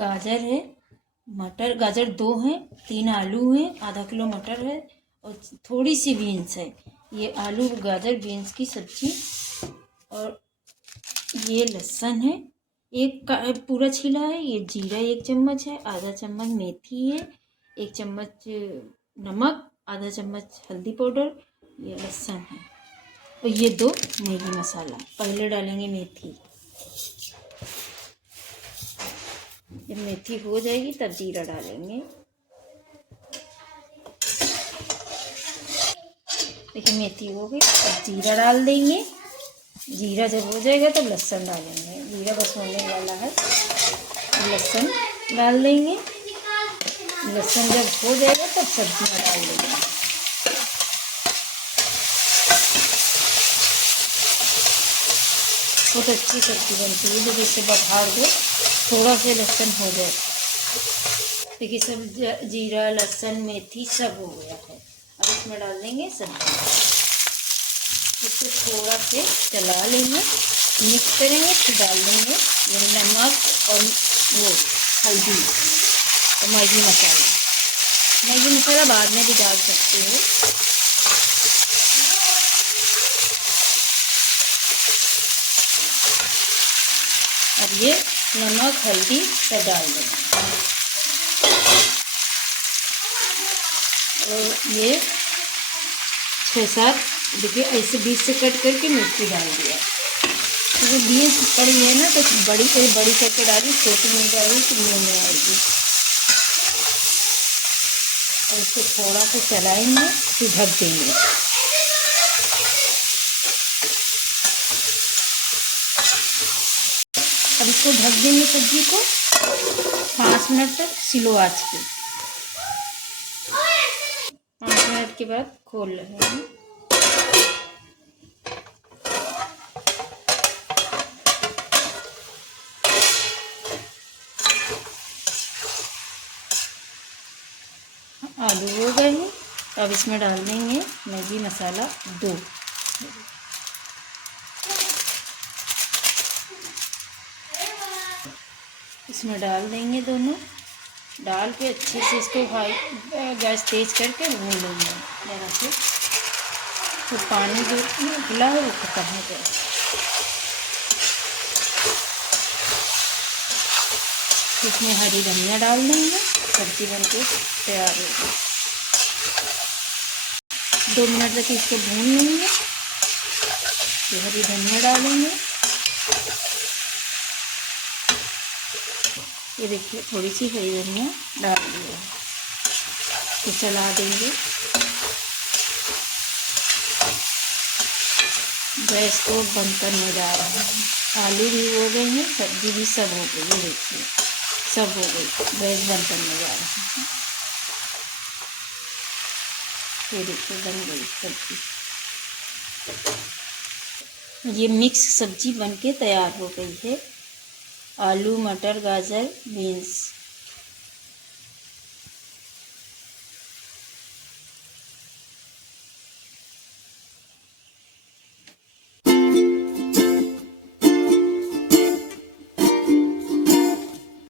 गाजर है, मटर, गाजर 2 हैं, 3 आलू हैं, आधा किलो मटर है और थोड़ी सी बीन्स है। ये आलू गाजर बीन्स की सब्जी। और ये लहसुन है, एक का पूरा छिला है। ये जीरा 1 चम्मच है, आधा चम्मच मेथी है, 1 चम्मच नमक, आधा चम्मच हल्दी पाउडर। ये लहसुन है और ये 2 मैगी मसाला। पहले डालेंगे मेथी, जब मेथी हो जाएगी तब जीरा डालेंगे। देखिए मेथी हो गई, अब जीरा डाल देंगे। जीरा जब हो जाएगा तब लहसुन डालेंगे। जीरा बस होने वाला है, लहसुन डाल देंगे। लहसुन जब हो जाएगा तब सब्जियाँ डाल देंगे। बहुत अच्छी सब्जी बनती है जब इसे बघार दो, थोड़ा सा लहसुन हो जाए। देखिए सब जीरा लहसुन मेथी सब हो गया है। अब इसमें डाल देंगे सब्जी। इसको थोड़ा से चला लेंगे, मिक्स करेंगे, फिर डाल देंगे ये नमक और वो हल्दी और मैगी मसाला। मैगी मसाला बाद में भी डाल सकते हो। अब ये नमक हल्दी सब डाल देंगे और ये 6-7 देखिए ऐसे बीच से कट करके मिर्ची डाल दिया। तो बीज पड़ी है ना तो बड़ी करके डाली, छोटी नहीं डाली तो मुँह में आएगी। और इसको थोड़ा सा चलाएंगे फिर ढक देंगे। अब इसको ढक देंगे सब्जी को 5 मिनट तक स्लो आंच पे। 5 मिनट के बाद खोल रहे हैं। आलू हो गए हैं, अब इसमें डाल देंगे मैगी मसाला 2। इसमें डाल देंगे दोनों, डाल के अच्छे से इसको हाई गैस तेज करके भून लेंगे जरा से, तो पानी जो उबला है वो खत्म हो जाए। इसमें हरी धनिया डाल देंगे, सब्जी बनके तैयार हो गई। 2 मिनट तक इसको भून लेंगे, फिर हरी धनिया डालेंगे। ये देखिए थोड़ी सी हरी धनिया डाल दिया, तो चला देंगे। गैस को बंद करने जा रहे हैं। आलू भी हो गए हैं, सब्जी भी सब हो गई, ये देखिए सब हो गई। गैस बंद करने जा रहे हैं। ये देखिए बन गई सब्जी। ये मिक्स सब्जी बनके तैयार हो गई है। आलू मटर गाजर बीन्स